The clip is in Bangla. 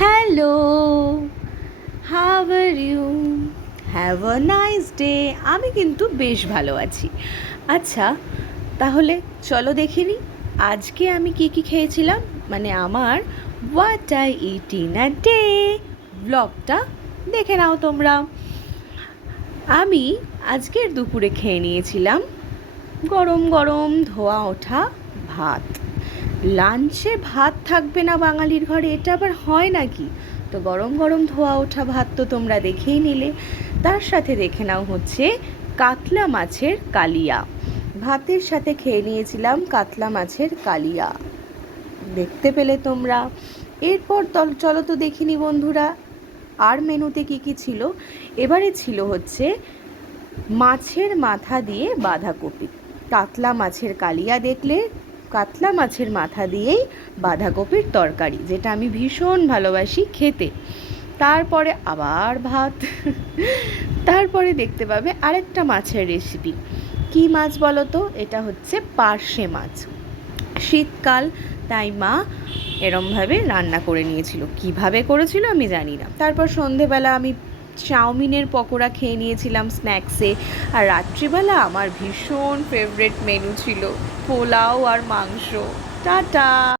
Hello, how are you? Have a nice day. আমি কিন্তু বেশ ভালো আছি। আচ্ছা, তাহলে চলো দেখে নিই আজকে আমি কি কি খেয়েছিলাম। মানে আমার what I it in a day ব্লগটা দেখে নাও তোমরা। আমি আজকের দুপুরে খেয়ে নিয়েছিলাম গরম গরম ধোয়া ওঠা ভাত। লাঞ্চে ভাত থাকবে না বাঙালির ঘরে, এটা আবার হয় নাকি? তো গরম গরম ধোয়া ওঠা ভাত তো তোমরা দেখেই নিলে। তার সাথে দেখে নাও হচ্ছে কাতলা মাছের কালিয়া। ভাতের সাথে খেয়ে নিয়েছিলাম কাতলা মাছের কালিয়া, দেখতে পেলে তোমরা। এরপর চলো তো দেখিনি বন্ধুরা আর মেনুতে কি কি ছিল। এবারে ছিল হচ্ছে মাছের মাথা দিয়ে বাঁধাকপি। কাতলা মাছের কালিয়া দেখলে কাতলা মাছের মাথা দিয়েই বাঁধাকপির তরকারি, যেটা আমি ভীষণ ভালোবাসি খেতে। তারপরে আবার ভাত। তারপরে দেখতে পাবে আরেকটা মাছের রেসিপি। কি মাছ বলো তো? এটা হচ্ছে পার্শে মাছ। শীতকাল, তাই মা এরমভাবে রান্না করে নিয়েছিল। কিভাবে করেছিল আমি জানি না। তারপর সন্ধেবেলা আমি চাউমিনের পকোড়া খেয়ে নিয়েছিলাম স্ন্যাক্সে। আর রাত্রিবেলা আমার ভীষণ ফেভারিট মেনু ছিল পোলাও আর মাংস। টাটা।